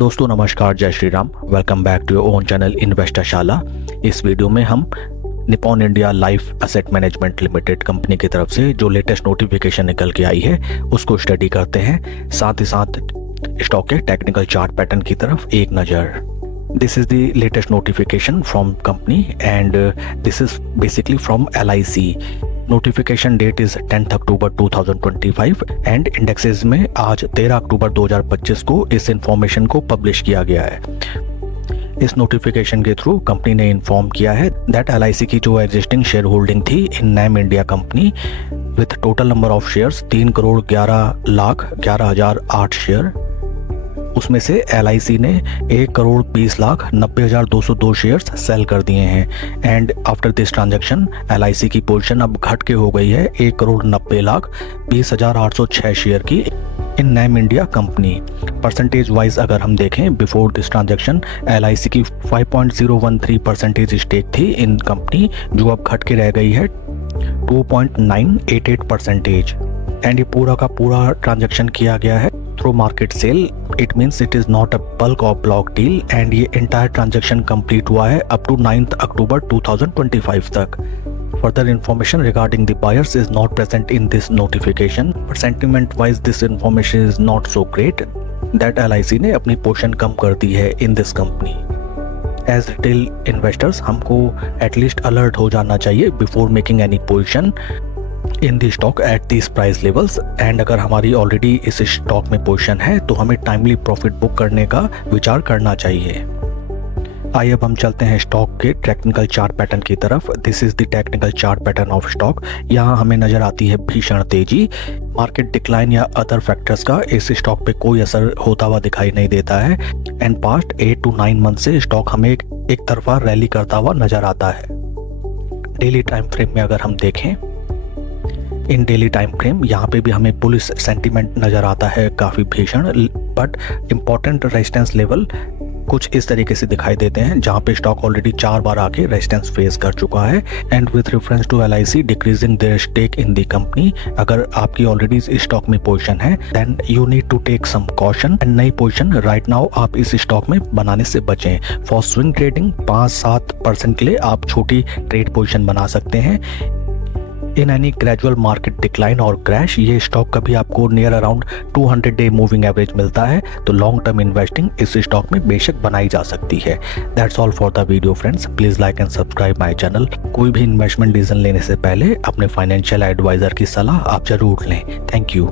दोस्तों नमस्कार, जय Shri Ram. Welcome back to your own channel investor Shala. इस वीडियो में हम Nippon India Life Asset Management Limited company की तरफ से जो लेटेस्ट नोटिफिकेशन निकल के आई है उसको स्टडी करते हैं, साथ ही साथ स्टॉक के टेक्निकल चार्ट पैटर्न की तरफ एक नज़र। This is the latest notification from company and this is basically from LIC. Notification date is 10th October 2025 and indexes में आज 13 अक्टूबर 2025 को इस इंफॉर्मेशन को पब्लिश किया गया है। इस नोटिफिकेशन के थ्रू कंपनी ने इन्फॉर्म किया है दैट LIC की जो एग्जिस्टिंग शेयर होल्डिंग थी in NAM India company with total number of shares 3,11,11,008 share, उसमें से LIC ने 1,20,90,202 शेयर्स सेल कर दिए हैं and after this transaction LIC की पोजीशन अब घट के हो गई है 1,90,20,806 शेयर की in NAM India company. Percentage wise अगर हम देखें बिफोर दिस ट्रांजैक्शन LIC की 5.013% स्टेक थी इन कंपनी, जो अब घट के रह गई है 2.988% एंड ये पूरा का पूरा ट्रांजैक्शन किया गया है through market sell. It means it is not a bulk or block deal and ये इंटायर ट्रांजैक्शन कंप्लीट हुआ है अप टू 9th अक्टूबर 2025 तक। Further information regarding the buyers is not present in this notification, but sentiment wise this information is not so great that LIC ने अपनी position कम कर दी है in this company. As retail investors हमको at least alert हो जाना चाहिए before making any position in the stock at this price levels and अगर हमारी ऑलरेडी इस स्टॉक में पोजीशन है तो हमें टाइमली प्रॉफिट बुक करने का विचार करना चाहिए। आइए अब हम चलते हैं स्टॉक के टेक्निकल चार्ट पैटर्न की तरफ। This is the technical chart pattern of stock. यहाँ हमें नजर आती है भीषण तेजी। मार्केट डिक्लाइन या अदर फैक्टर्स का इस स्टॉक पे कोई असर होता हुआ दिखाई नहीं देता है एंड पास्ट 8 to 9 मंथ से स्टॉक हमें एक तरफा रैली करता हुआ नजर आता है। डेली टाइम फ्रेम में अगर हम देखें, इन डेली टाइम फ्रेम यहाँ पे भी हमें बुलिश सेंटीमेंट नज़र आता है काफ़ी भीषण, बट इम्पॉर्टेंट रेजिस्टेंस लेवल कुछ इस तरीके से दिखाई देते हैं जहाँ पे स्टॉक ऑलरेडी 4 बार आके रेजिस्टेंस फेस कर चुका है and with reference to LIC decreasing their stake in the company. अगर आपकी ऑलरेडी इस स्टॉक में पोजीशन है then you need to take some caution and नई पोजीशन राइट नाउ आप इस स्टॉक में बनाने से बचें। फॉर स्विंग ट्रेडिंग 5-7% के लिए आप छोटी ट्रेड पोजीशन बना सकते हैं। In any gradual market decline और क्रैश ये स्टॉक कभी आपको near around 200 day moving average मिलता है, तो लॉन्ग टर्म इन्वेस्टिंग इस स्टॉक में बेशक बनाई जा सकती है। That's all for the video friends. Please like and subscribe my channel. कोई भी इन्वेस्टमेंट डिसीजन लेने से पहले अपने फाइनेंशियल एडवाइजर की सलाह आप जरूर लें। Thank you.